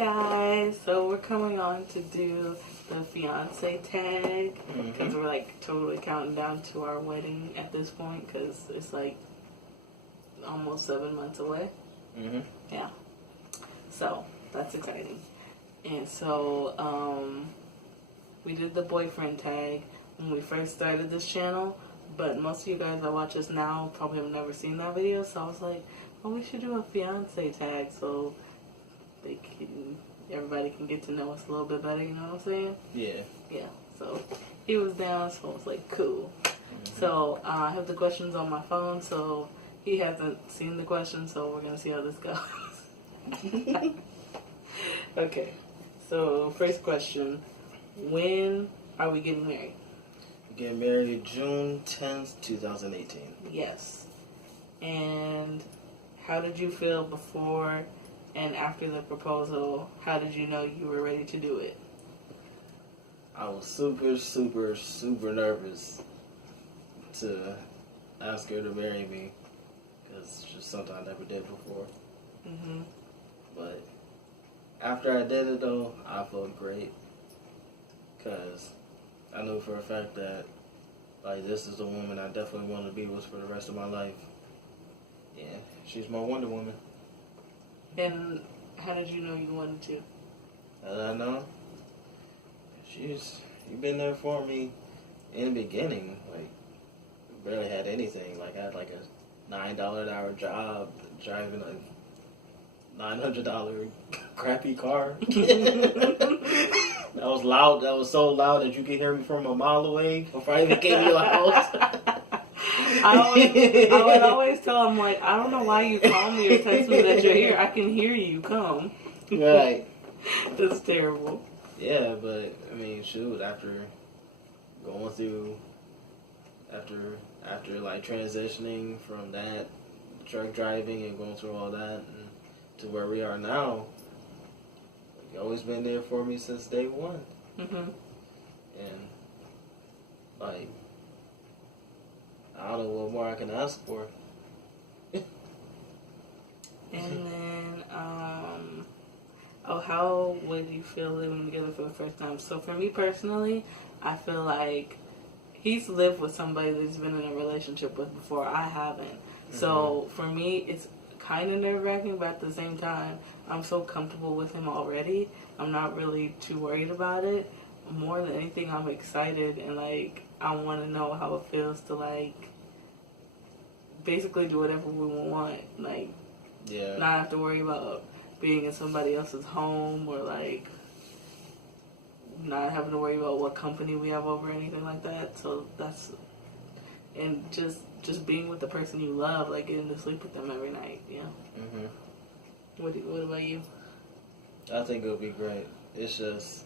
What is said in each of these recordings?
guys, so we're coming on to do the Fiance Tag because we're like totally counting down to our wedding at this point because it's like almost 7 months away. Yeah, so that's exciting. And so we did the boyfriend tag when we first started this channel, but most of you guys that watch us now probably have never seen that video, so I was like, well, we should do a fiance tag so everybody can get to know us a little bit better, you know what I'm saying? Yeah, so he was down, so I was like, cool. So I have the questions on my phone, so he hasn't seen the questions, so we're going to see how this goes. Okay, so first question, when are we getting married? Get married June 10th, 2018. Yes. And how did you feel before and after the proposal? How did you know you were ready to do it? I was super nervous to ask her to marry me because it's just something I never did before. But after I did it though, I felt great because I knew for a fact that like this is the woman I definitely want to be with for the rest of my life. Yeah, she's my Wonder Woman. And how did you know you wanted to? How did I know? You've been there for me in the beginning. Like, barely had anything. Like, I had like a $9 an hour job, driving a $900 crappy car. That was loud. That was so loud that you could hear me from a mile away before I even came to your house. I would always tell him, like, I don't know why you call me or text me that you're here. I can hear you. Come. Right. That's terrible. Yeah, but, I mean, shoot, after going through, after like, transitioning from that, truck driving and going through all that, and to where we are now, you've always been there for me since day one. And, like, I don't know what more I can ask for. And then, how would you feel living together for the first time? So for me personally, I feel like he's lived with somebody that he's been in a relationship with before. I haven't. So for me, it's kind of nerve-wracking, but at the same time, I'm so comfortable with him already. I'm not really too worried about it. More than anything, I'm excited and, like, I want to know how it feels to, like, basically do whatever we want. Like, not have to worry about being in somebody else's home or, like, not having to worry about what company we have over or anything like that. So that's, and just being with the person you love, like getting to sleep with them every night, you know? What about you? I think it'll be great. It's just,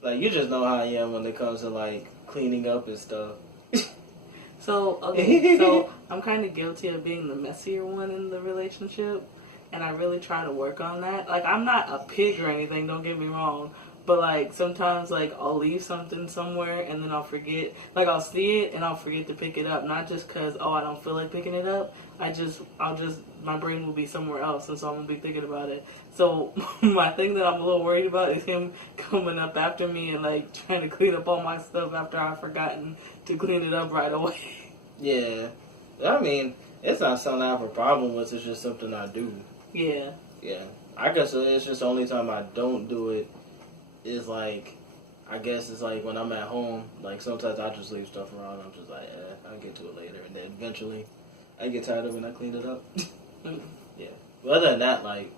like, you just know how I am when it comes to, like, cleaning up and stuff. So, okay, so I'm kind of guilty of being the messier one in the relationship, and I really try to work on that. Like, I'm not a pig or anything, don't get me wrong, but, like, sometimes, like, I'll leave something somewhere, and then I'll forget. Like, I'll see it, and I'll forget to pick it up. Not just because, I don't feel like picking it up. My brain will be somewhere else, and so I'm going to be thinking about it. So, my thing that I'm a little worried about is him coming up after me and, like, trying to clean up all my stuff after I've forgotten to clean it up right away. Yeah. I mean, it's not something I have a problem with. It's just something I do. Yeah. Yeah. I guess it's just the only time I don't do it is, like, I guess it's, like, when I'm at home. Like, sometimes I just leave stuff around. I'm just like, I'll get to it later. And then eventually I get tired of it and I clean it up. Yeah. But other than that, like,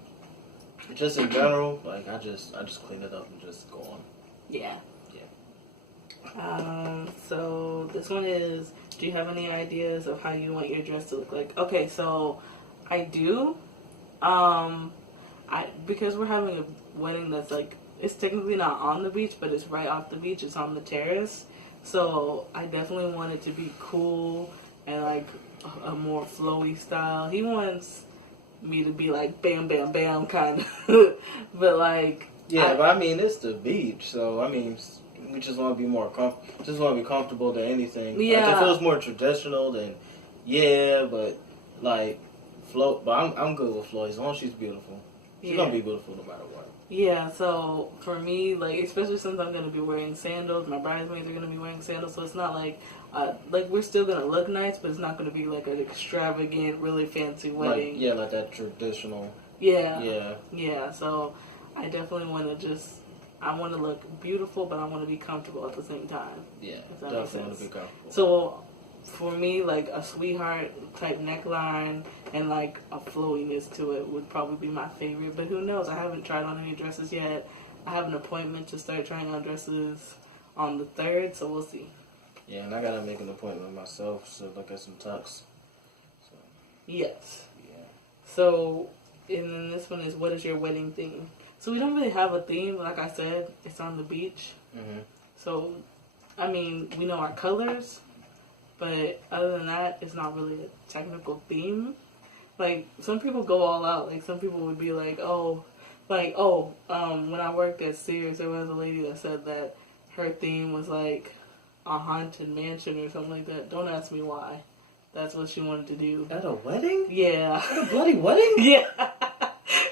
just in general, like, I just clean it up and just go on. Yeah. So this one is, do you have any ideas of how you want your dress to look like? Okay, so I do. Because we're having a wedding that's, like, it's technically not on the beach, but it's right off the beach. It's on the terrace. So I definitely want it to be cool and, like, a more flowy style. He wants me to be, like, bam, bam, bam kind of. But, like... Yeah, but, I mean, it's the beach. So, I mean, we just want to be more comfortable than anything. Yeah. Like, if it was more traditional, then, yeah, but, like, Flo... But I'm good with Flo as long as she's beautiful. She's gonna be beautiful no matter what. Yeah, so for me, like, especially since I'm gonna be wearing sandals, my bridesmaids are gonna be wearing sandals, so it's not like we're still gonna look nice, but it's not gonna be like an extravagant, really fancy wedding. Like that traditional. Yeah. Yeah. So I definitely want to I want to look beautiful, but I want to be comfortable at the same time. Yeah, definitely want to be comfortable. So for me, like a sweetheart type neckline and like a flowiness to it would probably be my favorite. But who knows? I haven't tried on any dresses yet. I have an appointment to start trying on dresses on the 3rd, so we'll see. Yeah, and I gotta make an appointment myself to look at some tux. So. Yes. Yeah. So, and then this one is, what is your wedding theme? So we don't really have a theme. Like I said, it's on the beach. Mm-hmm. So, I mean, we know our colors. But other than that, it's not really a technical theme. Like, some people go all out. Like, some people would be like, when I worked at Sears, there was a lady that said that her theme was like a haunted mansion or something like that. Don't ask me why. That's what she wanted to do. At a wedding? Yeah. At a bloody wedding? Yeah.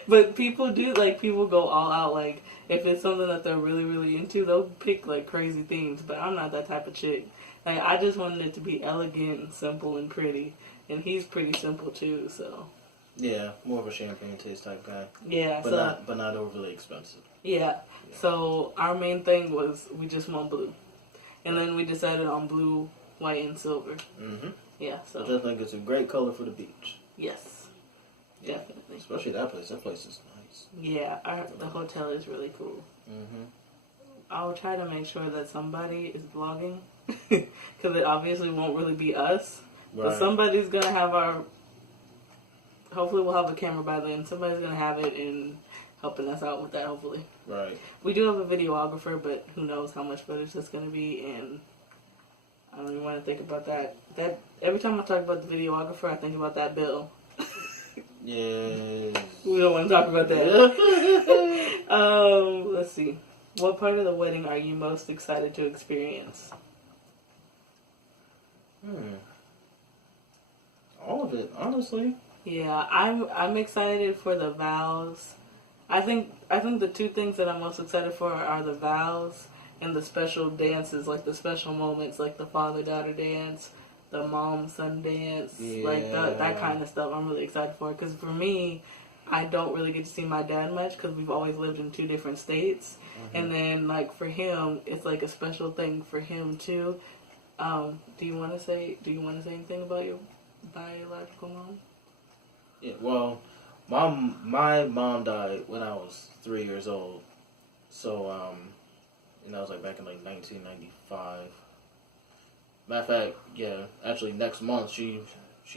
But people do, like, people go all out. Like, if it's something that they're really, really into, they'll pick, like, crazy themes. But I'm not that type of chick. Like, I just wanted it to be elegant and simple and pretty. And he's pretty simple, too, so. Yeah, more of a champagne taste type guy. Yeah, but not overly expensive. Yeah. So our main thing was we just want blue. And then we decided on blue, white, and silver. Mm-hmm. Yeah, so. Which I think it's a great color for the beach. Yes. Yeah, definitely. Especially that place. That place is nice. Yeah, the hotel is really cool. Mm-hmm. I'll try to make sure that somebody is vlogging. Because it obviously won't really be us. Right. But somebody's going to have hopefully we'll have a camera by then. Somebody's going to have it and helping us out with that, hopefully. Right. We do have a videographer, but who knows how much footage that's going to be, and I don't even want to think about that. Every time I talk about the videographer, I think about that bill. Yeah. We don't want to talk about that. Let's see. What part of the wedding are you most excited to experience? All of it, honestly. Yeah, I'm excited for the vows. I think the two things that I'm most excited for are the vows and the special dances, like the special moments, like the father-daughter dance, the mom-son dance, like that kind of stuff. I'm really excited for it because for me, I don't really get to see my dad much because we've always lived in 2 different states, and then like for him, it's like a special thing for him too. Do you want to say anything about your biological mom? Yeah, well, my mom died when I was 3 years old, so and that was like back in like 1995. Matter of fact, yeah, actually next month she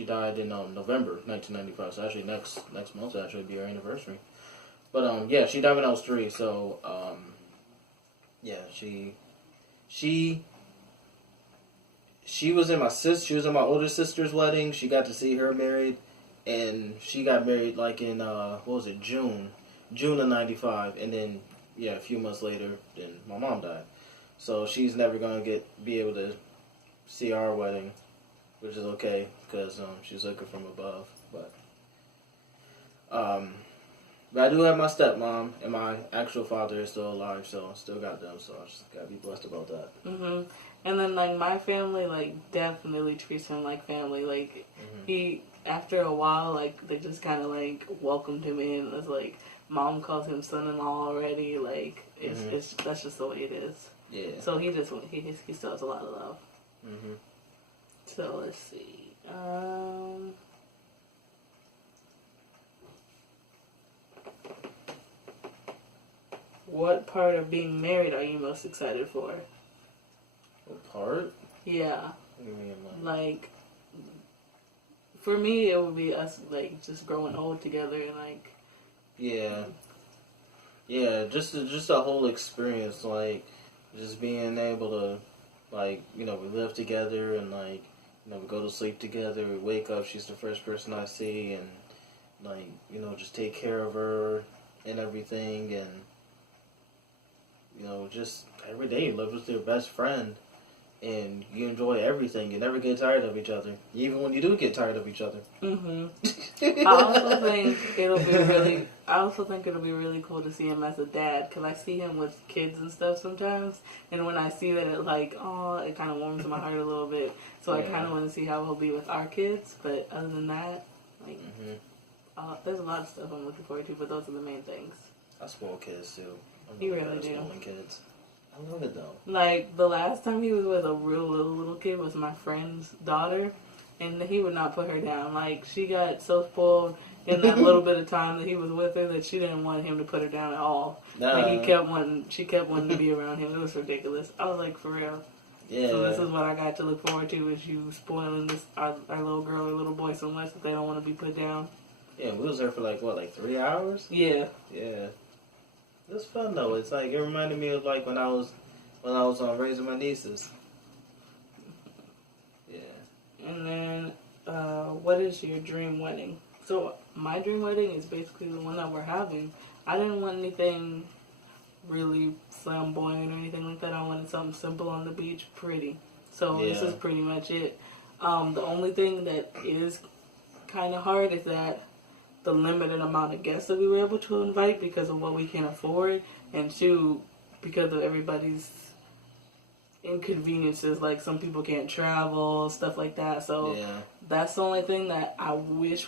died in November 1995. So actually next month will actually be her anniversary. But yeah, she died when I was 3. So yeah, she was in my older sister's wedding. She got to see her married, and she got married like in June of '95, and then yeah, a few months later, then my mom died. So she's never gonna be able to see our wedding, which is okay because she's looking from above. But I do have my stepmom, and my actual father is still alive, so I still got them. So I just gotta be blessed about that. And then, like, my family, like, definitely treats him like family. Like, he, after a while, like, they just kind of, like, welcomed him in. It's like, mom calls him son-in-law already. Like, it's that's just the way it is. Yeah. So he still has a lot of love. So, let's see. What part of being married are you most excited for? What part? Yeah. What do you mean, like, for me, it would be us, like, just growing old together and, like... Yeah. Yeah, just the whole experience, like, just being able to, like, you know, we live together and, like, you know, we go to sleep together, we wake up, she's the first person I see, and, like, you know, just take care of her and everything, and, you know, just every day you live with your best friend, and you enjoy everything. You never get tired of each other, even when you do get tired of each other. I also think it'll be really. I also think it'll be really cool to see him as a dad, because I see him with kids and stuff sometimes, and when I see that, it it kind of warms my heart a little bit. So I kind of want to see how he'll be with our kids. But other than that, there's a lot of stuff I'm looking forward to, but those are the main things. I spoil kids too. You really do. Spoiling kids. I love it though. Like, the last time he was with a real little kid was my friend's daughter, and he would not put her down. Like, she got so spoiled in that little bit of time that he was with her that she didn't want him to put her down at all. Like, she kept wanting to be around him. It was ridiculous. I was like, for real. Yeah. So this is what I got to look forward to, is you spoiling our little girl or little boy so much that they don't want to be put down. Yeah, we was there for like 3 hours? Yeah. Yeah. It was fun though. It's like, it reminded me of like when I was raising my nieces. Yeah. And then, what is your dream wedding? So my dream wedding is basically the one that we're having. I didn't want anything really flamboyant or anything like that. I wanted something simple on the beach, pretty. So this is pretty much it. The only thing that is kind of hard is that the limited amount of guests that we were able to invite, because of what we can afford, and two, because of everybody's inconveniences, like some people can't travel, stuff like that. So that's the only thing that I wish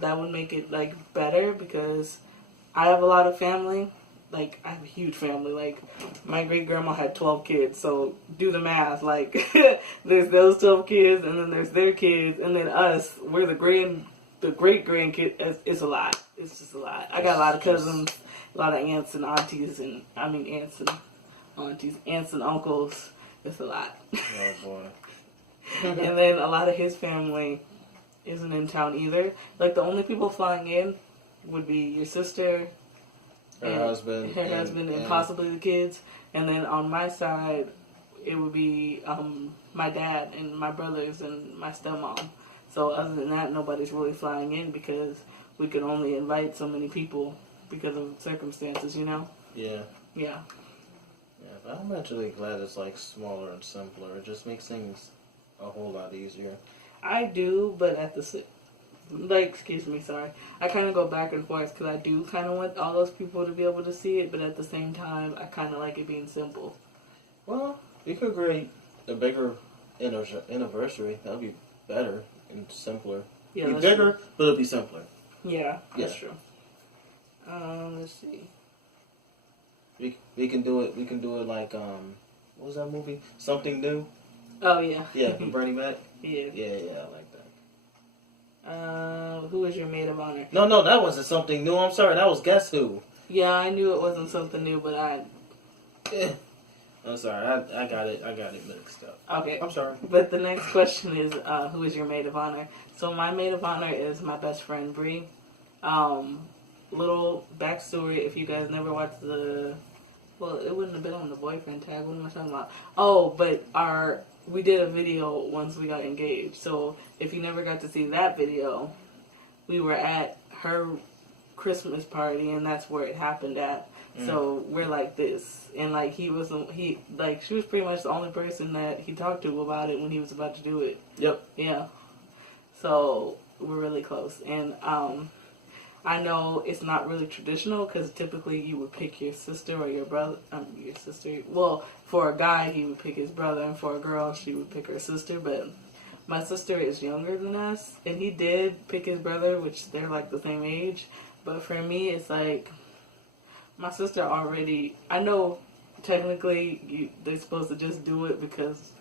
that would make it like better, because I have a lot of family. Like, I have a huge family. Like, my great grandma had 12 kids, so do the math. Like, there's those 12 kids, and then there's their kids, and then us. We're the great grandkid. It's a lot. It's just a lot. I got a lot of cousins, a lot of aunts and aunties, aunts and uncles. It's a lot. Oh boy. And then a lot of his family isn't in town either. Like, the only people flying in would be your sister, her husband, and possibly the kids. And then on my side, it would be my dad and my brothers and my stepmom. So other than that, nobody's really flying in, because we could only invite so many people because of circumstances, you know? Yeah. Yeah. Yeah, but I'm actually glad it's like smaller and simpler. It just makes things a whole lot easier. I do, but I kind of go back and forth, because I do kind of want all those people to be able to see it, but at the same time, I kind of like it being simple. Well, you could create a bigger anniversary. That would be better and simpler. Yeah, it'd be bigger, true. but it'd be simpler. Yeah, that's true. Let's see. We can do it. We can do it like what was that movie? Something New. Oh yeah. Yeah, Bernie Mac. Yeah. Yeah, I like that. Who is your maid of honor? No, that wasn't Something New. I'm sorry, that was Guess Who. Yeah, I knew it wasn't something new, but I'm sorry, I got it mixed up. Okay. I'm sorry. But the next question is, who is your maid of honor? So my maid of honor is my best friend, Bree. Little backstory, if you guys never watched it wouldn't have been on the boyfriend tag. What am I talking about? Oh, but we did a video once we got engaged. So if you never got to see that video, we were at her Christmas party, and that's where it happened at. So we're like this, and like she was pretty much the only person that he talked to about it when he was about to do it. Yep. Yeah. So we're really close, and I know it's not really traditional, because typically you would pick your sister or your brother. Your sister. Well, for a guy, he would pick his brother, and for a girl, she would pick her sister. But my sister is younger than us, and he did pick his brother, which they're like the same age. But for me, it's like my sister already. I know technically they're supposed to just do it because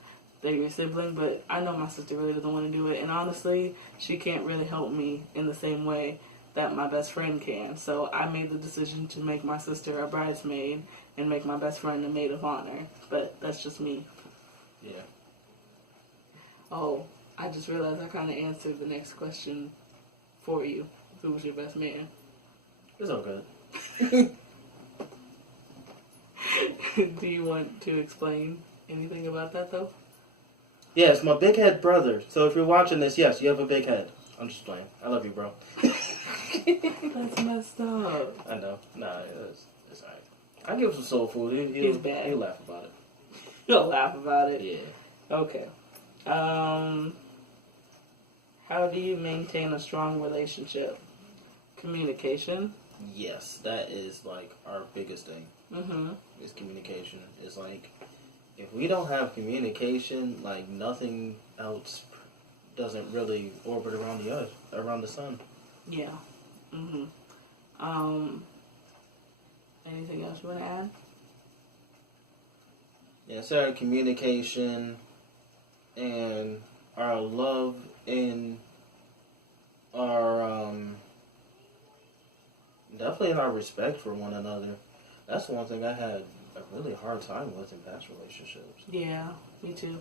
they're your sibling, but I know my sister really doesn't want to do it, and honestly, she can't really help me in the same way that my best friend can. So I made the decision to make my sister a bridesmaid and make my best friend a maid of honor. But that's just me. Yeah. Oh, I just realized I kind of answered the next question for you. Who was your best man? It's all good. Do you want to explain anything about that, though? Yeah, it's my big head brother. So if you're watching this, yes, you have a big head. I'm just playing. I love you, bro. That's messed up. I know. Nah, it's alright. I give him some soul food. He's bad. He'll laugh about it. He'll laugh about it. Yeah. Okay. How do you maintain a strong relationship? Communication. Yes, that is like our biggest thing. Mm-hmm. Is communication. It's like if we don't have communication, like nothing else doesn't really orbit around the earth, around the sun. Yeah. Mm-hmm. Anything else you want to add? Yeah, so our communication and our love and our definitely in our respect for one another. That's one thing I had a really hard time with in past relationships. Yeah, me too.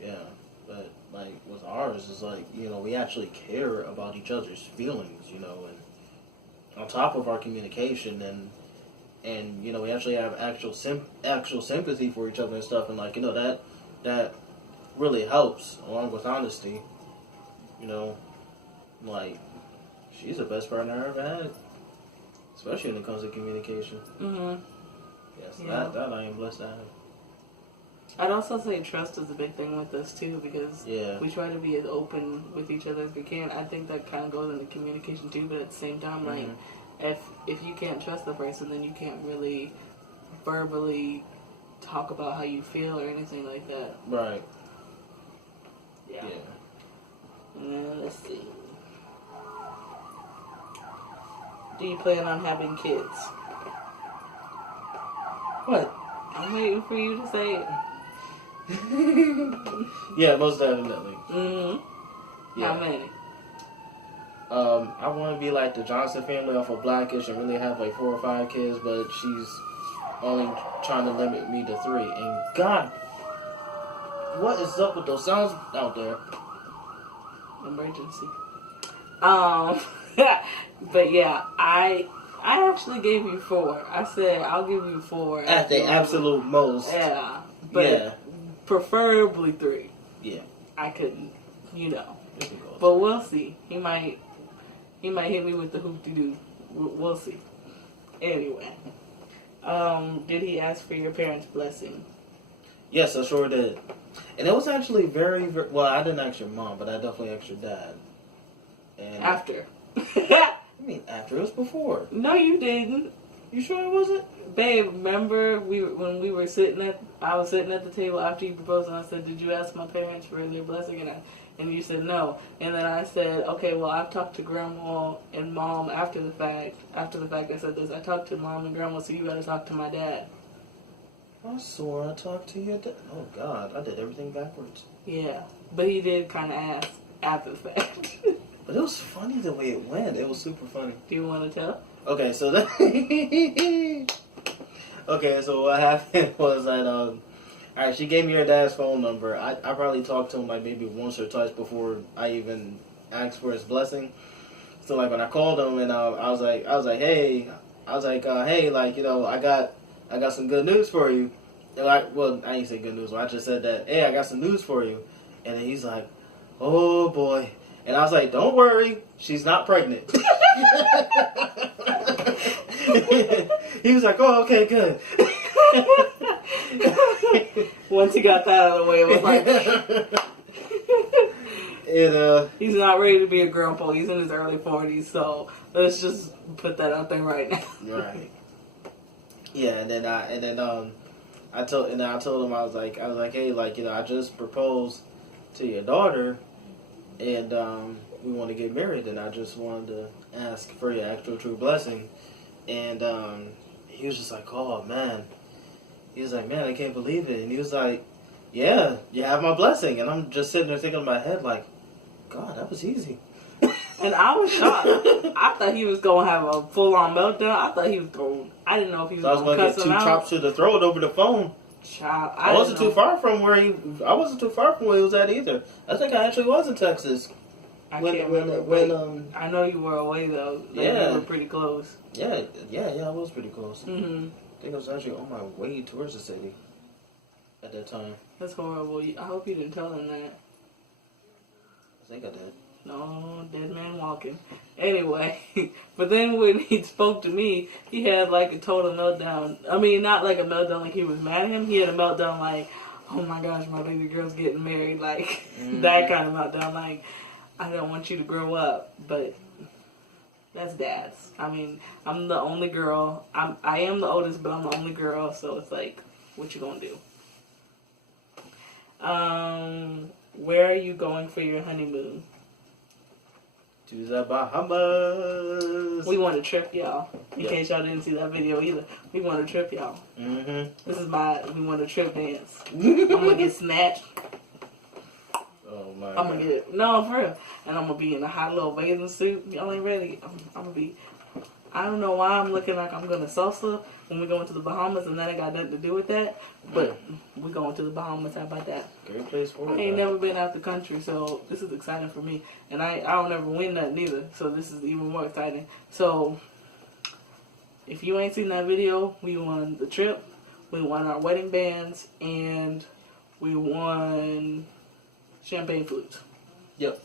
Yeah, but like with ours, is like, you know, we actually care about each other's feelings, you know, and on top of our communication and you know, we actually have actual sympathy for each other and stuff, and like, you know, that really helps along with honesty. You know, like she's the best partner I ever had, especially when it comes to communication. Mm-hmm. Yes, Yeah. that I am blessed to have. I'd also say trust is a big thing with us too, because we try to be as open with each other as we can. I think that kind of goes into communication too, but at the same time, like if you can't trust the person, then you can't really verbally talk about how you feel or anything like that. Right. Yeah. And then let's see. Do you plan on having kids? What? I'm waiting for you to say it. Yeah, most definitely. Mm-hmm. Yeah. How many? I want to be like the Johnson family off of Blackish and really have like 4 or 5 kids, but she's only trying to limit me to 3. And God, what is up with those sounds out there? Emergency. But yeah, I actually gave you 4. I said I'll give you 4 At the absolute most. Yeah, but preferably 3. Yeah, I couldn't, you know. But we'll see. He might hit me with the hoop-de-doo. We'll see. Anyway, did he ask for your parents' blessing? Yes, I sure did. And it was actually very, very well. I didn't ask your mom, but I definitely asked your dad. And After. I mean, after it was before. No, you didn't. You sure it wasn't? Babe, remember when we were I was sitting at the table after you proposed, and I said, "Did you ask my parents for their blessing?" And you said no. And then I said, "Okay, well, I've talked to grandma and mom after the fact. After the fact, I said this. I talked to mom and grandma, so you got to talk to my dad." I swore I talked to your dad. Oh God, I did everything backwards. Yeah, but he did kind of ask after the fact. But it was funny the way it went. It was super funny. Do you want to tell? Okay, so so what happened was that alright, she gave me her dad's phone number. I probably talked to him like maybe once or twice before I even asked for his blessing. So like when I called him and I was like, hey, like, you know, I got some good news for you. And like, well, I didn't say good news. I just said that, hey, I got some news for you. And then he's like, oh boy. And I was like, don't worry, she's not pregnant. He was like, oh, okay, good. Once he got that out of the way, it was like... And, he's not ready to be a grandpa. He's in his early 40s, so let's just put that out there right now. Right. Yeah, and then I told him, I was like, hey, like, you know, I just proposed to your daughter, and we want to get married, and I just wanted to ask for your actual true blessing. And he was just like, oh man. He was like, man, I can't believe it. And he was like, yeah, you have my blessing. And I'm just sitting there thinking in my head like, God, that was easy. And I was shocked. I thought he was going to have a full-on meltdown. I thought he was going... I didn't know if he was going to cuss get him 2 out. chops to the throat over the phone. Child, I wasn't too far from where he was at either. I think I actually was in Texas. I can't remember. When I know you were away though. Like, yeah, you were pretty close. Yeah, I was pretty close. Mm-hmm. I think I was actually on my way towards the city at that time. That's horrible. I hope you didn't tell him that. I think I did. No, dead man walking. Anyway, but then when he spoke to me, he had like a total meltdown. I mean, not like a meltdown like he was mad at him. He had a meltdown like, oh my gosh, my baby girl's getting married, like that kind of meltdown. Like, I don't want you to grow up, but that's dads. I mean, I'm the only girl. I am the oldest, but I'm the only girl, so it's like, what you gonna do? Where are you going for your honeymoon? To the Bahamas. We want a trip, y'all. In case y'all didn't see that video either, we want a trip, y'all. This is my we want a trip dance. I'm gonna get snatched. Oh my! I'm gonna get no for real, and I'm gonna be in a hot little bathing suit. Y'all ain't ready. I'm gonna be. I don't know why I'm looking like I'm gonna salsa when we go into the Bahamas, and that ain't got nothing to do with that. But we going to the Bahamas. How about that? Great place for it. I ain't never been out the country, so this is exciting for me. And I don't ever win nothing either, so this is even more exciting. So if you ain't seen that video, we won the trip, we won our wedding bands, and we won champagne flutes. Yep.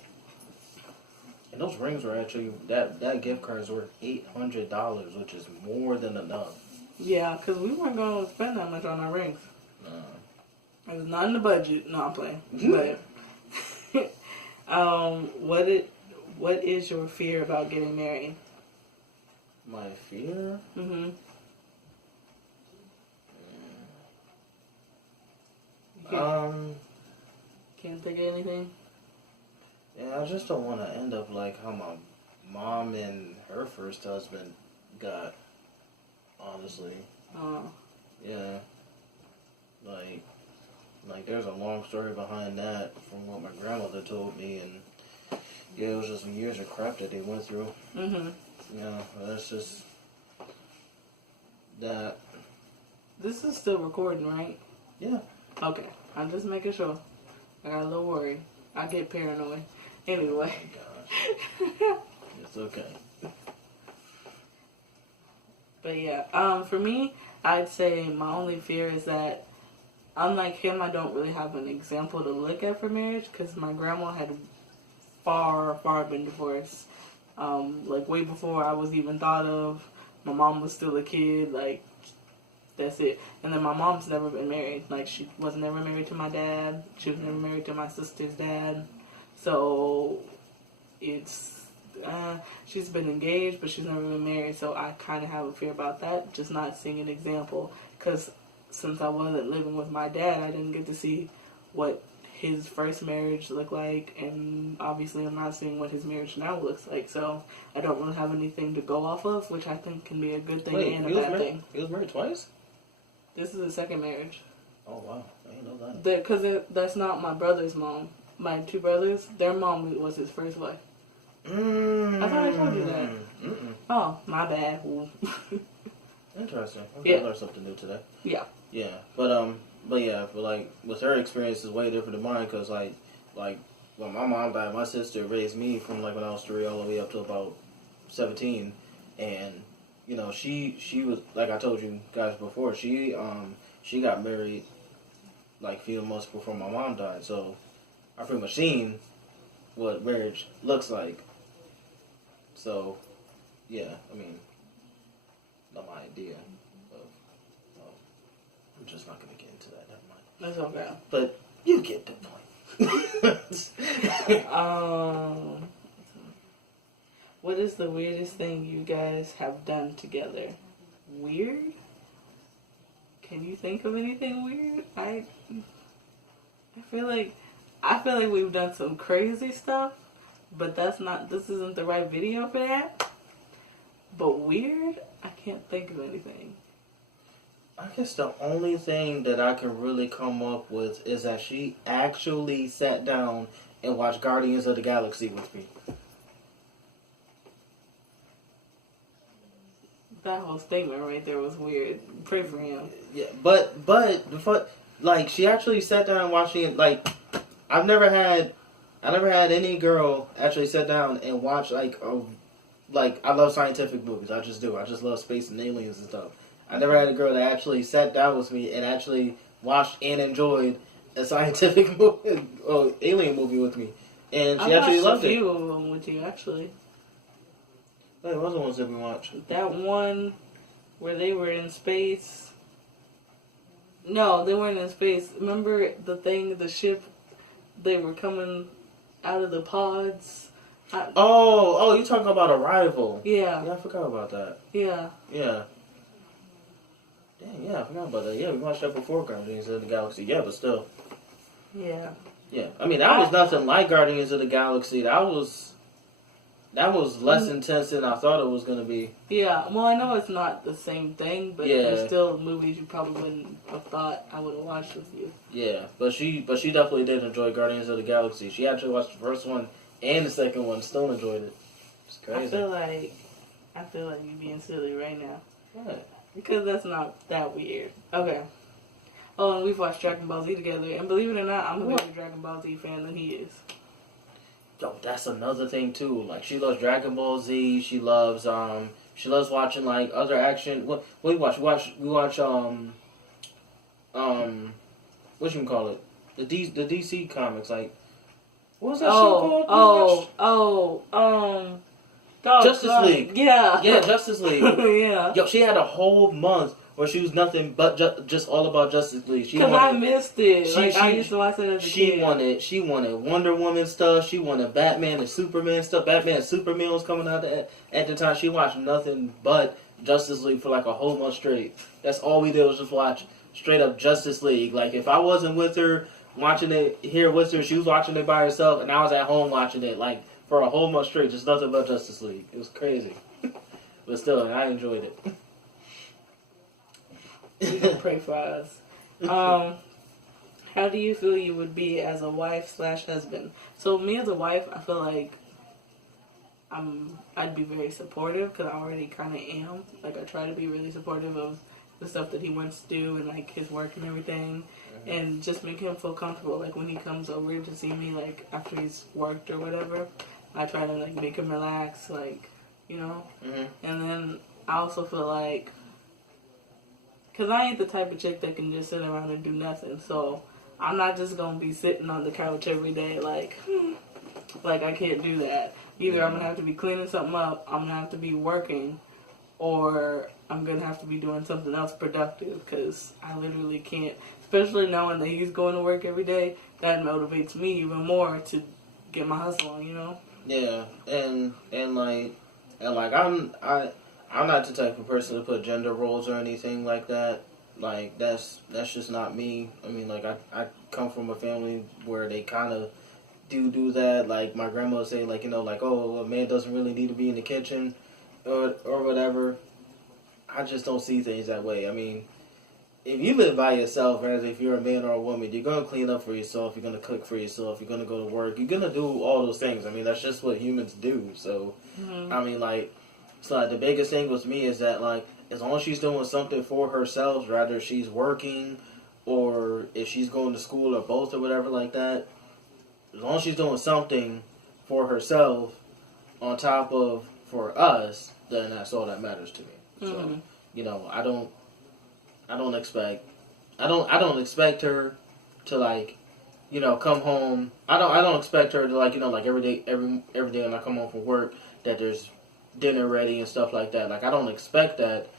And those rings were actually, that gift card is worth $800, which is more than enough. Yeah, because we weren't going to spend that much on our rings. It was not in the budget. No, I'm playing. But what is your fear about getting married? My fear? Can't think of anything? Yeah, I just don't want to end up like how my mom and her first husband got, honestly. Yeah. Like there's a long story behind that from what my grandmother told me, and yeah, it was just some years of crap that they went through. Yeah, that's just that. This is still recording, right? Yeah. Okay, I'm just making sure. I got a little worried. I get paranoid. Anyway. Oh my gosh. It's okay. But yeah, for me, I'd say my only fear is that, unlike him, I don't really have an example to look at for marriage, because my grandma had far been divorced. Like way before I was even thought of. My mom was still a kid, like, that's it. And then my mom's never been married. Like, she was never married to my dad. She was never married to my sister's dad. So, it's, she's been engaged, but she's never been married. So, I kind of have a fear about that. Just not seeing an example. Because since I wasn't living with my dad, I didn't get to see what his first marriage looked like. And obviously, I'm not seeing what his marriage now looks like. So, I don't really have anything to go off of, which I think can be a good thing and a bad thing. He was married twice? This is his second marriage. Oh, wow. I didn't know that. Because that's not my brother's mom. My two brothers, their mom was his first wife. I thought I told you that. Oh, my bad. Interesting. Yeah. I learned something new today. Yeah. Yeah. But like, with her experience is way different than mine, because, like, when my mom died, my sister raised me from, like, when I was 3 all the way up to about 17, and you know, she was, like I told you guys before, she got married like a few months before my mom died, so I pretty much seen what marriage looks like. So, yeah, I mean, not my idea of, I'm just not going to get into that, never mind. That's okay. But you get the point. What is the weirdest thing you guys have done together? Weird? Can you think of anything weird? I feel like we've done some crazy stuff, but this isn't the right video for that. But weird? I can't think of anything. I guess the only thing that I can really come up with is that she actually sat down and watched Guardians of the Galaxy with me. That whole statement right there was weird. Pray for him. Yeah, but like, she actually sat down watching it. Like, I never had any girl actually sit down and watch like I love scientific movies. I just do. I just love space and aliens and stuff. I never had a girl that actually sat down with me and actually watched and enjoyed a scientific movie, alien movie with me, and she actually loved it. I watched a few of them with you, actually. Wait, what was the ones that we watched? That one where they were in space. No, they weren't in space. Remember the ship, they were coming out of the pods? You talking about Arrival. Yeah. Yeah, I forgot about that. Yeah. Yeah. Dang, yeah, I forgot about that. Yeah, we watched that before Guardians of the Galaxy. Yeah, but still. Yeah. Yeah. I mean, that was nothing like Guardians of the Galaxy. That was less intense than I thought it was going to be. Yeah. Well, I know it's not the same thing, but there's still movies you probably wouldn't have thought I would have watched with you. Yeah, but she definitely did enjoy Guardians of the Galaxy. She actually watched the first one and the second one, still enjoyed it. It's crazy. I feel like you're being silly right now. What? Because that's not that weird. Okay. Oh, and we've watched Dragon Ball Z together, and believe it or not, I'm a bigger Dragon Ball Z fan than he is. Yo, that's another thing too. Like, she loves Dragon Ball Z. She loves watching like other action. What we watch? We watch what you call it? The DC comics. Like, what was that show called? Justice League. Yeah. Yeah, Justice League. Yeah. Yo, she had a whole month where she was nothing but just all about Justice League. Because I missed it. I used to watch it as a kid. She wanted Wonder Woman stuff. She wanted Batman and Superman stuff. Batman and Superman was coming out at the time. She watched nothing but Justice League for like a whole month straight. That's all we did was just watch straight up Justice League. Like, if I wasn't with her watching it here with her, she was watching it by herself, and I was at home watching it like for a whole month straight, just nothing but Justice League. It was crazy. But still, I enjoyed it. You can pray for us. How do you feel you would be as a wife/husband? So me as a wife, I feel like I'd be very supportive because I already kind of am. Like, I try to be really supportive of the stuff that he wants to do and like his work and everything, and just make him feel comfortable. Like, when he comes over to see me, like after he's worked or whatever, I try to like make him relax, like, you know. And then I also feel like, because I ain't the type of chick that can just sit around and do nothing. So I'm not just going to be sitting on the couch every day like I can't do that. Either I'm going to have to be cleaning something up, I'm going to have to be working, or I'm going to have to be doing something else productive, because I literally can't. Especially knowing that he's going to work every day, that motivates me even more to get my hustle on, you know? Yeah, and like I'm not the type of person to put gender roles or anything like that. Like, that's just not me. I mean, like, I come from a family where they kind of do that. Like, my grandma would say, like, you know, like, oh, a man doesn't really need to be in the kitchen or whatever. I just don't see things that way. I mean, if you live by yourself, as if you're a man or a woman, you're going to clean up for yourself, you're going to cook for yourself, you're going to go to work, you're going to do all those things. I mean, that's just what humans do. So, I mean, like, so like, the biggest thing with me is that, like, as long as she's doing something for herself, rather she's working or if she's going to school or both or whatever like that, as long as she's doing something for herself on top of for us, then that's all that matters to me. So, you know, I don't expect her to, like, you know, come home. I don't expect her to, like, you know, like every day when I come home from work that there's dinner ready and stuff like that. Like, I don't expect that,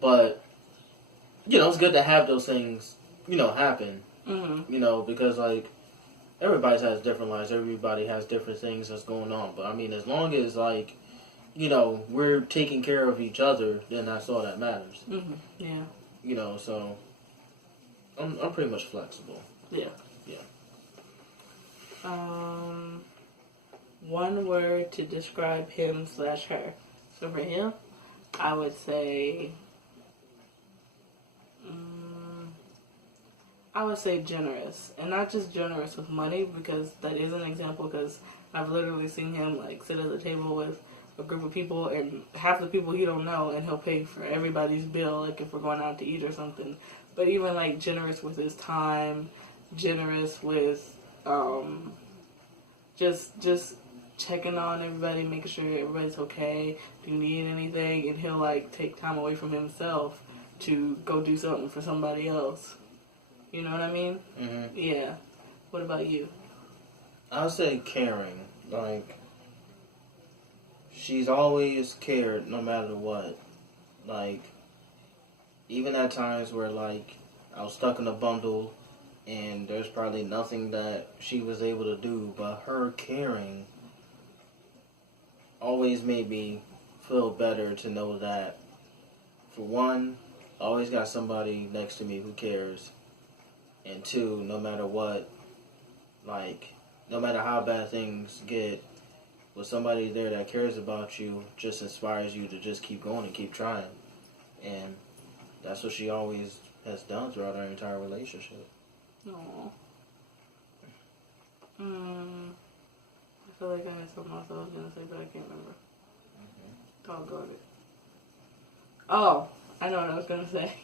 but, you know, it's good to have those things, you know, happen. You know, because, like, everybody has different lives. Everybody has different things that's going on. But, I mean, as long as, like, you know, we're taking care of each other, then that's all that matters. Yeah. You know, so I'm pretty much flexible. Yeah. Yeah. One word to describe him/her. So for him, I would say, generous, and not just generous with money, because that is an example. Because I've literally seen him like sit at the table with a group of people, and half the people he don't know, and he'll pay for everybody's bill, like if we're going out to eat or something. But even like generous with his time, generous with just checking on everybody, making sure everybody's okay. If you need anything, and he'll like take time away from himself to go do something for somebody else. You know what I mean? Yeah. What about you? I would say caring. Like, she's always cared no matter what. Like, even at times where, like, I was stuck in a bundle, and there's probably nothing that she was able to do, but her caring always made me feel better to know that, for one, I always got somebody next to me who cares, and two, no matter what, like, no matter how bad things get, with somebody there that cares about you just inspires you to just keep going and keep trying. And that's what she always has done throughout our entire relationship. Aww. I feel like I had something else I was going to say, but I can't remember. Doggone it. Oh, I know what I was going to say.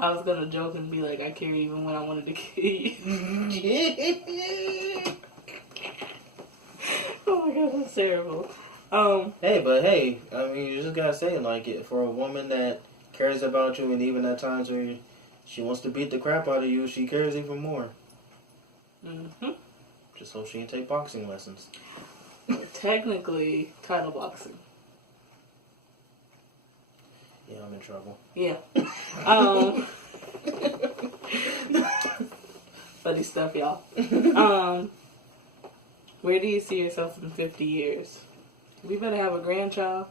I was going to joke and be like, I cared even when I wanted to kill you. Oh my god, that's terrible. Hey, I mean, you just gotta say, like, for a woman that cares about you, and even at times where she wants to beat the crap out of you, she cares even more. Mm-hmm. Just hope she can take boxing lessons. Technically, title boxing. Yeah, I'm in trouble. Yeah. Funny stuff, y'all. Where do you see yourself in 50 years? We better have a grandchild.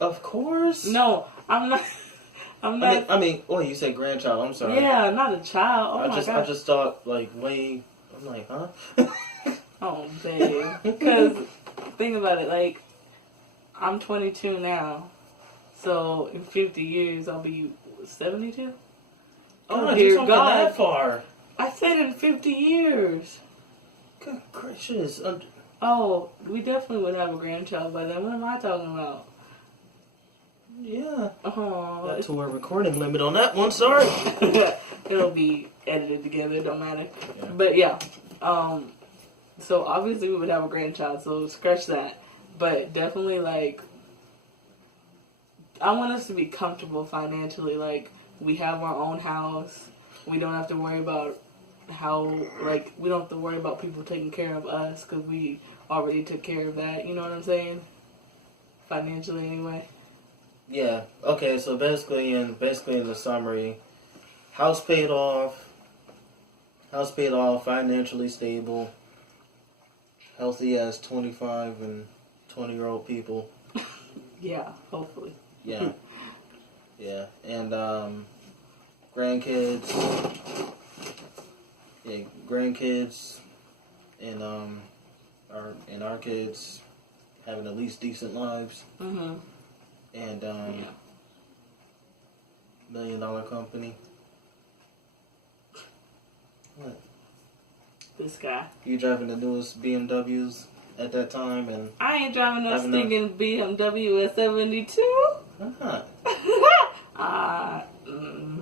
Of course. No, I'm not. I mean, oh, you said grandchild. I'm sorry. Yeah, not a child. Oh my god. I just thought, like, way. I'm like, huh? Oh, babe. Because think about it. Like, I'm 22 now, so in 50 years I'll be 72. Oh, dear God! That far. I said in 50 years. Good gracious. Oh, we definitely would have a grandchild by then. What am I talking about? Yeah. Oh. Got to a recording limit on that one, sorry. It'll be edited together, don't matter. Yeah. But yeah. So obviously we would have a grandchild, so scratch that. But definitely, like, I want us to be comfortable financially. Like, we have our own house. We don't have to worry about we don't have to worry about people taking care of us because we already took care of that. You know what I'm saying? Financially, anyway. Yeah. Okay. So basically, in the summary, house paid off, financially stable, healthy as 25 and 20-year-old people. Yeah. Hopefully. Yeah. Yeah. And grandkids. Yeah, grandkids, and our kids having at least decent lives. Mm-hmm. And $1 million company. What? This guy. You driving the newest BMWs at that time, and I ain't driving no stinking BMW at 72. Uh-huh.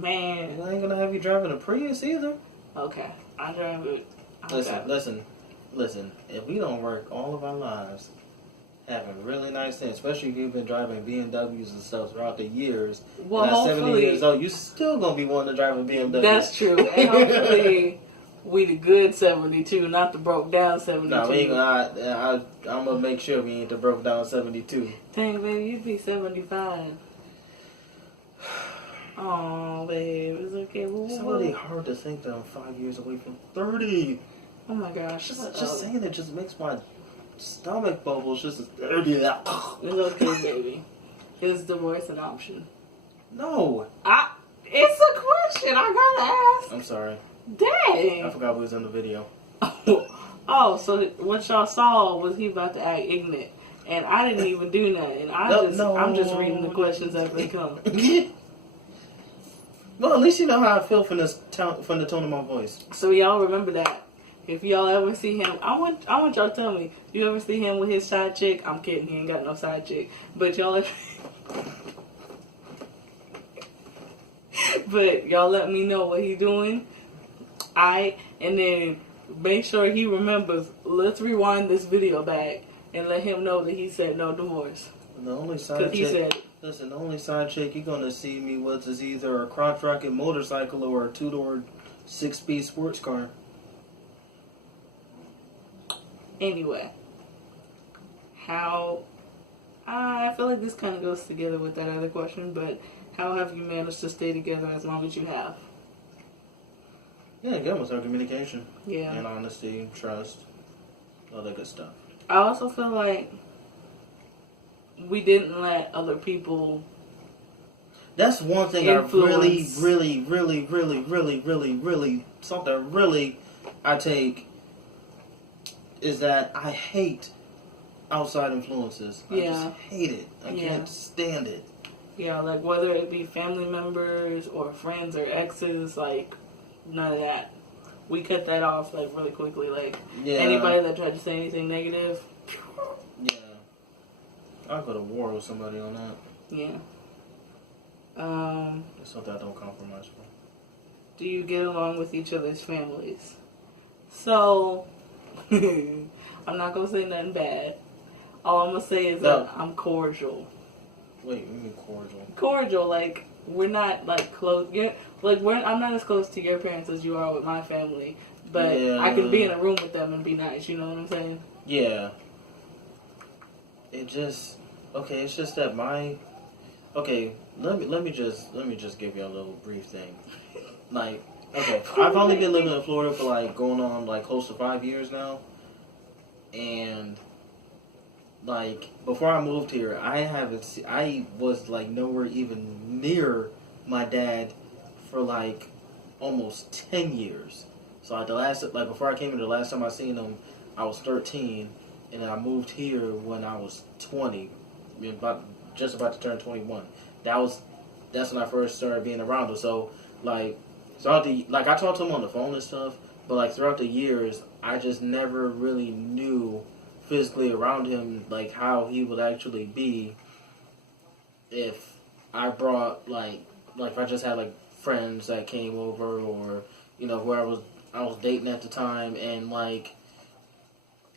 Man. I ain't gonna have you driving a Prius either. Okay, I drive it. Listen. If we don't work all of our lives having really nice things, especially if you've been driving BMWs and stuff throughout the years, well, and at 70 years old, you still gonna be wanting to drive a BMW. That's true. And hopefully, we the good 72, not the broke down 72. No, we ain't gonna. I'm gonna make sure we ain't the broke down 72. Dang, baby, you'd be 75. Oh, babe, it's okay. It's already hard to think that I'm 5 years away from 30. Oh my gosh. Just saying it just makes my stomach bubbles just 30. It's okay, baby. Is divorce an option? No. It's a question. I gotta ask. I'm sorry. Dang. I forgot we was in the video. Oh, so what y'all saw was he about to act ignorant. And I didn't even do nothing. I'm just reading the questions as they come. Well, at least you know how I feel from the tone of my voice. So y'all remember that. If y'all ever see him, I want y'all to tell me. You ever see him with his side chick? I'm kidding, he ain't got no side chick. But y'all let me know what he doing. And then make sure he remembers. Let's rewind this video back and let him know that he said no divorce. The only side chick. Listen, the only side chick you're gonna see me with is either a crotch rocket motorcycle or a 2-door 6-speed sports car. Anyway, I feel like this kind of goes together with that other question, but how have you managed to stay together as long as you have? Yeah, good with our communication. Yeah. And honesty, trust, all that good stuff. I also feel like we didn't let other people. That's one thing influence. Something really I take is that I hate outside influences. I just hate it. I can't stand it. Yeah, like whether it be family members or friends or exes, like none of that. We cut that off like really quickly. Like anybody that tried to say anything negative. Yeah. I'll go to war with somebody on that. Yeah. It's something I don't compromise for. Do you get along with each other's families? So, I'm not gonna say nothing bad. All I'm gonna say is that I'm cordial. Wait, you mean cordial? Cordial, like we're not like close. I'm not as close to your parents as you are with my family, but I can be in a room with them and be nice. You know what I'm saying? Yeah. It's just that let me just give you a little brief thing. Like, okay, I've only been living in Florida for like going on like close to 5 years now, and like before I moved here, I was like nowhere even near my dad for like almost 10 years. So like before I came here, the last time I seen him, I was 13, and then I moved here when I was 20, just about to turn 21. That's when I first started being around him. So like I talked to him on the phone and stuff, but like throughout the years, I just never really knew physically around him like how he would actually be if I brought like if I just had like friends that came over, or who I was dating at the time, and like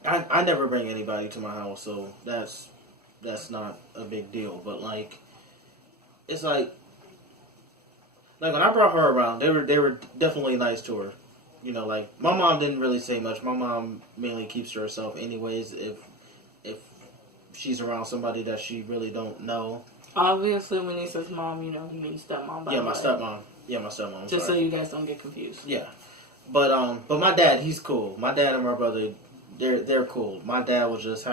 I never bring anybody to my house, so that's not a big deal. But like it's like when I brought her around, they were definitely nice to her. Like my mom didn't really say much. My mom mainly keeps to herself anyways if she's around somebody that she really don't know. Obviously, when he says mom, he means stepmom. Yeah, my stepmom. Yeah, my stepmom. Just so you guys don't get confused. Yeah, but my dad, he's cool. My dad and my brother, they're cool. My dad would just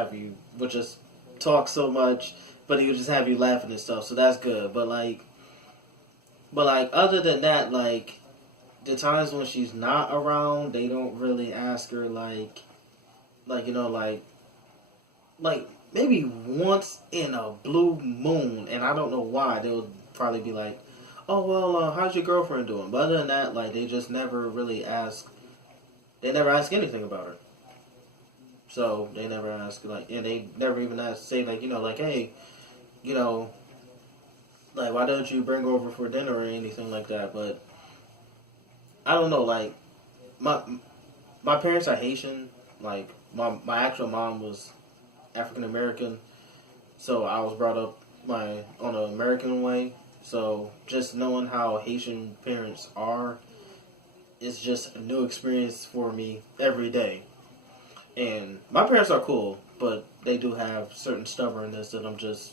talk so much, but he would just have you laughing and stuff. So that's good. But like other than that, like the times when she's not around, they don't really ask her like maybe once in a blue moon, and I don't know why, they would probably be like, oh, well, how's your girlfriend doing? But other than that, like, they just never really ask, they never ask anything about her. So, they never ask, like, and they never even say, like, like, hey, like, why don't you bring her over for dinner or anything like that? But, I don't know, like, my parents are Haitian. Like, my actual mom was African American, so I was brought up on an American way. So just knowing how Haitian parents are is just a new experience for me every day. And my parents are cool, but they do have certain stubbornness that I'm just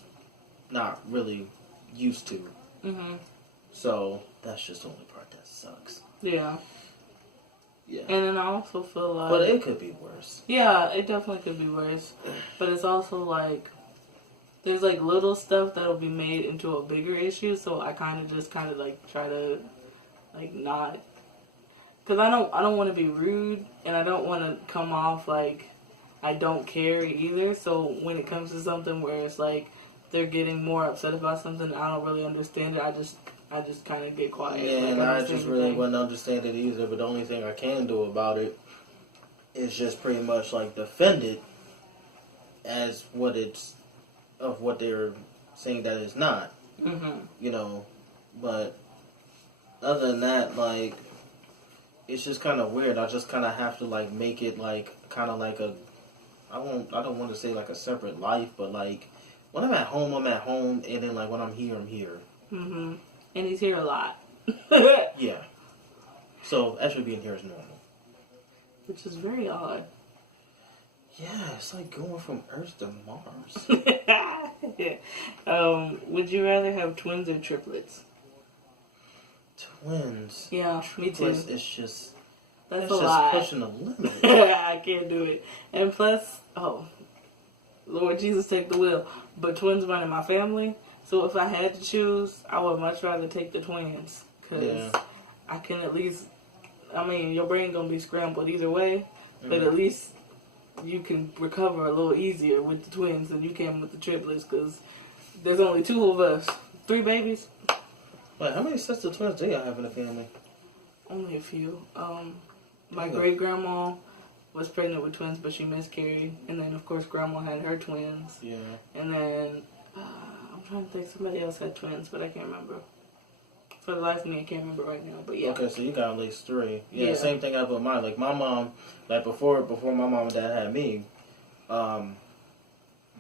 not really used to. Mm-hmm. So that's just the only part that sucks. Yeah. Yeah. And then I also feel like... But it could be worse. Yeah, it definitely could be worse. But it's also like... There's like little stuff that'll be made into a bigger issue, so I kind of like try to like not... Because I don't want to be rude, and I don't want to come off like I don't care either. So when it comes to something where it's like they're getting more upset about something, I don't really understand it. I just kind of get quiet. Yeah, like, and I just really wouldn't understand it either. But the only thing I can do about it is just pretty much like defend it as what they're saying that it's not. Mm-hmm. But other than that, like, it's just kind of weird. I just kind of have to like make it like kind of like I don't want to say like a separate life, but like when I'm at home, and then like when I'm here, I'm here. Mm-hmm. And he's here a lot. Yeah. So actually being here is normal. Which is very odd. Yeah, it's like going from Earth to Mars. Yeah. Would you rather have twins or triplets? Twins. Yeah, triplets, me too. It's just That's a just lot. pushing the limit. I can't do it. And plus, Lord Jesus, take the wheel. But twins run in my family, so if I had to choose, I would much rather take the twins. Because I can at least, I mean, your brain gonna be scrambled either way, but at least you can recover a little easier with the twins than you can with the triplets, because there's only 2 of us. 3 babies. Wait, how many sets of twins do y'all have in the family? Only a few. My great-grandma was pregnant with twins, but she miscarried. And then, of course, grandma had her twins. Yeah. And then, I'm trying to think, somebody else had twins, but I can't remember. For the life of me, I can't remember right now, but yeah. Okay, so you got at least 3. Yeah, same thing happened with mine. Like, my mom, like, before my mom and dad had me, my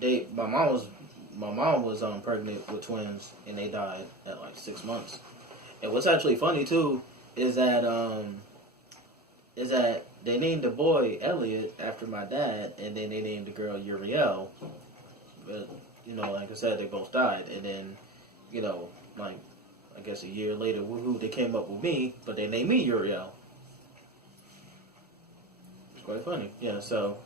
mom was pregnant with twins, and they died at, like, 6 months. And what's actually funny, too, is that they named the boy Elliot after my dad, and then they named the girl Uriel. But, you know, like I said, they both died. And then, you know, like, I guess a year later, woohoo, they came up with me, but they named me Uriel. It's quite funny. So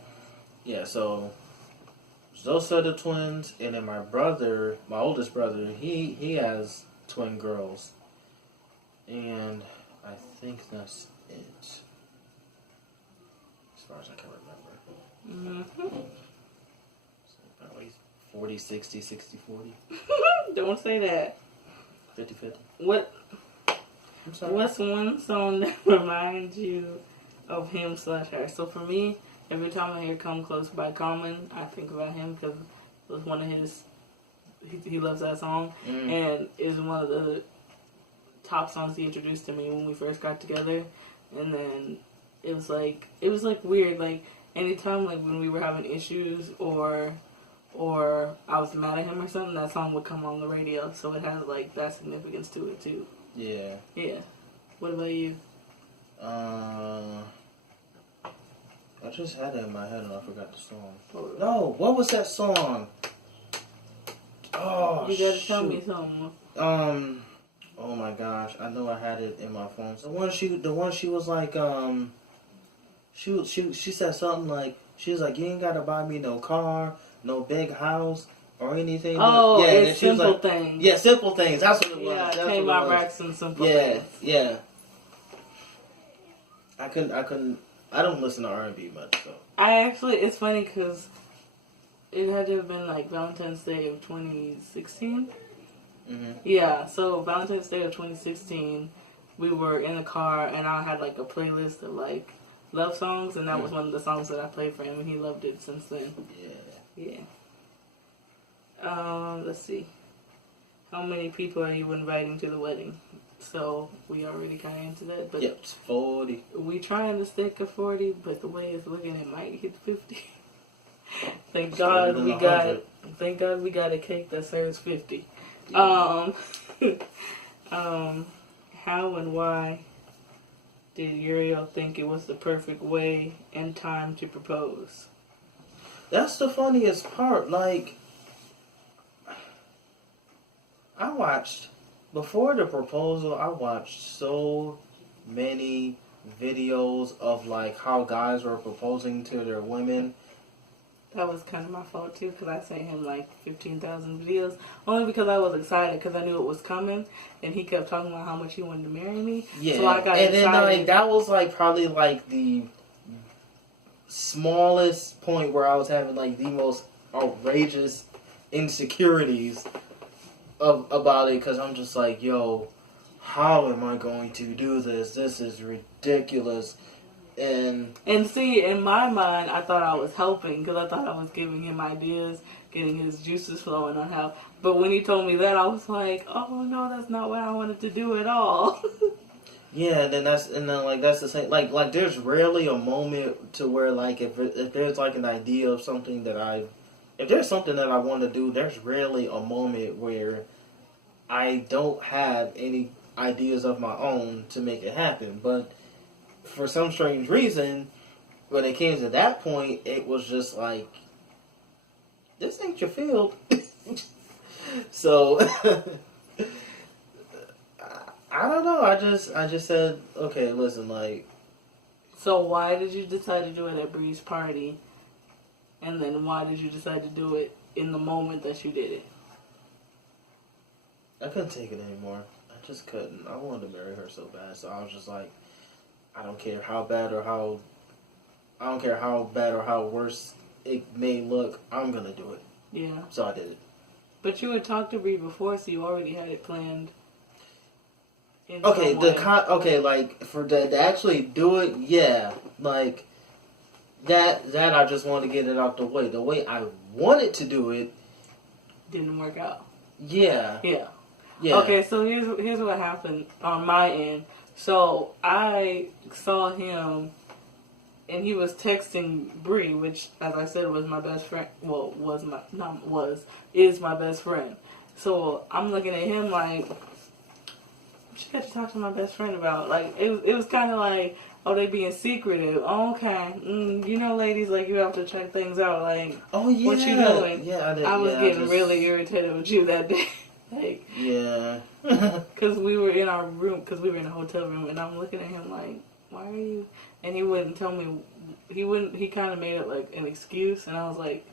those are the twins, and then my brother, my oldest brother, he has twin girls. And I think that's it. As far as I can remember. So probably 40, 60, 60, 40. Don't say that. 50, 50. What's one song that reminds you of him/her? So for me, every time I hear Come Close by Common, I think about him because it was one of his, he loves that song. And it's one of the top songs he introduced to me when we first got together. And then it was like weird, like anytime like when we were having issues or I was mad at him or something, that song would come on the radio, so it has like that significance to it too. Yeah. What about you? I just had it in my head and I forgot the song. No, what was that song? Oh, you gotta tell me something. Oh my gosh, I know I had it in my phone. The one she was like, she said something like, she was like, you ain't gotta buy me no car, no big house, or anything. Oh, yeah, it's Simple Things. Yeah, Simple Things. That's what it was. Yeah, Tamar Braxton, Simple Things. Yeah. I don't listen to R&B much, so. It's funny because it had to have been like Valentine's Day of 2016. Yeah, so Valentine's Day of 2016, we were in the car and I had like a playlist of like love songs, and that was one of the songs that I played for him, and he loved it since then. Yeah. Let's see. How many people are you inviting to the wedding? So we already kind of into that, but yep, it's 40. We trying to stick at 40, but the way it's looking, it might hit 50. Thank God we got a cake that serves 50. Yeah. How and why did Uriel think it was the perfect way and time to propose? That's the funniest part. Like, before the proposal, I watched so many videos of, like, how guys were proposing to their women. That was kind of my fault, too, because I sent him, like, 15,000 videos. Only because I was excited, because I knew it was coming, and he kept talking about how much he wanted to marry me. Yeah, so I got excited. Then, like, that was, like, probably, like, the smallest point where I was having, like, the most outrageous insecurities about it, because I'm just like, yo, how am I going to do this? This is ridiculous. And see, in my mind, I thought I was helping, because I thought I was giving him ideas, getting his juices flowing on how. But when he told me that, I was like, oh no, that's not what I wanted to do at all. Yeah, and then that's the same. Like there's rarely a moment to where, like, if there's like an idea of something if there's something that I want to do, there's rarely a moment where I don't have any ideas of my own to make it happen. But for some strange reason, when it came to that point, it was just like, this ain't your field. So I don't know. I just said, okay, listen, like, So why did you decide to do it at Bree's party? And then why did you decide to do it in the moment that you did it? I couldn't take it anymore. I just couldn't. I wanted to marry her so bad, so I was just like, I don't care how bad or how worse it may look. I'm gonna do it. Yeah. So I did it. But you had talked to Bree before, so you already had it planned. Okay, like for to actually do it, yeah, like that I just want to get it out the way. The way I wanted to do it didn't work out. Yeah. Yeah. Yeah. Okay, so here's what happened on my end. So I saw him, and he was texting Bree, which, as I said, was my best friend. Well, is my best friend. So I'm looking at him like, what you got to talk to my best friend about? Like, it was kind of like, oh, they being secretive. Oh, okay. You know, ladies, like, you have to check things out. Like, oh, yeah. What you doing? Yeah, I did. I was getting really irritated with you that day. Like, yeah. Because we were in our room, because we were in a hotel room, and I'm looking at him like, why are you? And he wouldn't tell me. He kind of made it like an excuse, and I was like,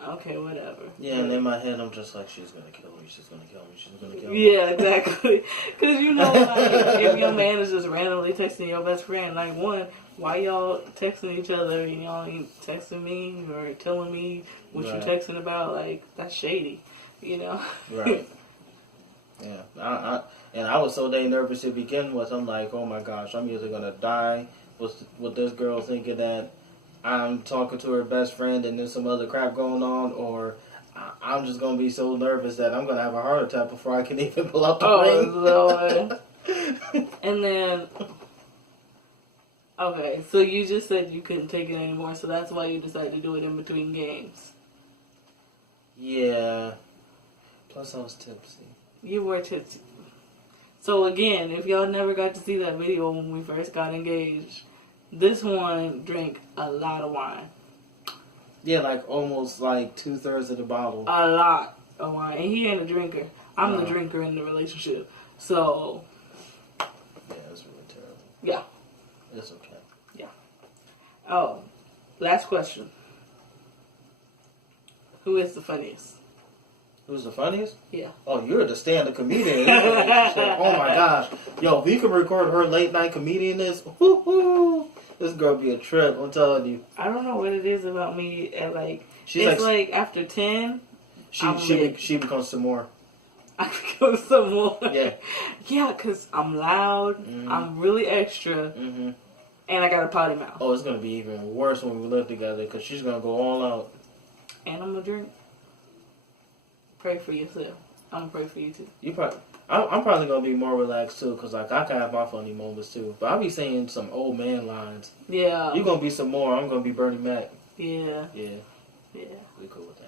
okay, whatever. Yeah, and in my head, I'm just like, she's gonna kill me. She's gonna kill me. She's gonna kill me. Yeah, exactly. Because you know, like, if your man is just randomly texting your best friend, like, one, why y'all texting each other and y'all ain't texting me or telling me what you texting about? Like, that's shady, you know? Right. Yeah. I was so dang nervous to begin with. I'm like, oh my gosh, I'm either gonna die with this girl thinking that I'm talking to her best friend and there's some other crap going on, or I'm just going to be so nervous that I'm going to have a heart attack before I can even pull out the ring. Lord. And then, okay, so you just said you couldn't take it anymore, so that's why you decided to do it in between games. Yeah. Plus I was tipsy. You were tipsy. So again, if y'all never got to see that video when we first got engaged, this one drank a lot of wine. Yeah, like almost like 2/3 of the bottle. A lot of wine. And he ain't a drinker. I'm the drinker in the relationship. So. Yeah, it's really terrible. Yeah. It's okay. Yeah. Oh, last question. Who is the funniest? Who's the funniest? Yeah. Oh, you're the stand-up comedian. Oh my gosh. Yo, if you can record her late night comedianness, whoo-hoo. This girl be a trip, I'm telling you. I don't know what it is about me. At it's like after 10, she becomes some more. I become some more. Yeah. Yeah, because I'm loud, I'm really extra, and I got a potty mouth. Oh, it's going to be even worse when we live together because she's going to go all out. And I'm going to drink. Pray for yourself. I'm going to pray for you too. I'm probably going to be more relaxed too because like, I can have my funny moments too. But I'll be saying some old man lines. Yeah. You're going to be some more. I'm going to be Bernie Mac. Yeah. Yeah. Yeah. We're cool with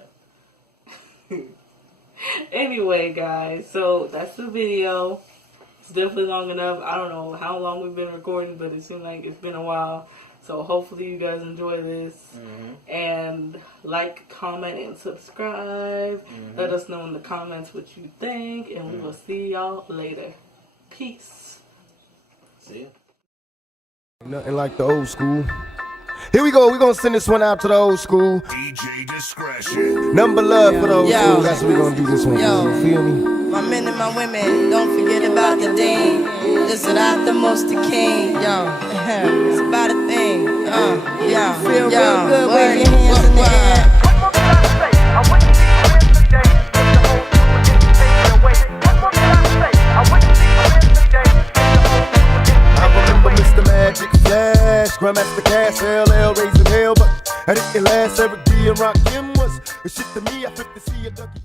that. Anyway, guys, so that's the video. It's definitely long enough. I don't know how long we've been recording, but it seemed like it's been a while. So hopefully you guys enjoy this. And like, comment, and subscribe. Let us know in the comments what you think. And we will see y'all later. Peace. See ya. Nothing like the old school. Here we go. We're going to send this one out to the old school. DJ Discretion. Number love for the old school. That's what we're going to do this one. You feel me? My men and my women, don't forget about the dean. This is not the most the king. Yo, it's about a thing. Yo, feel real good. Wave your hands in the air. I remember Mr. Magic Flash, Grandmaster Cash, LL raising hell, but I didn't last. Eric B and Rakim was the shit to me. I flip to see a ducky.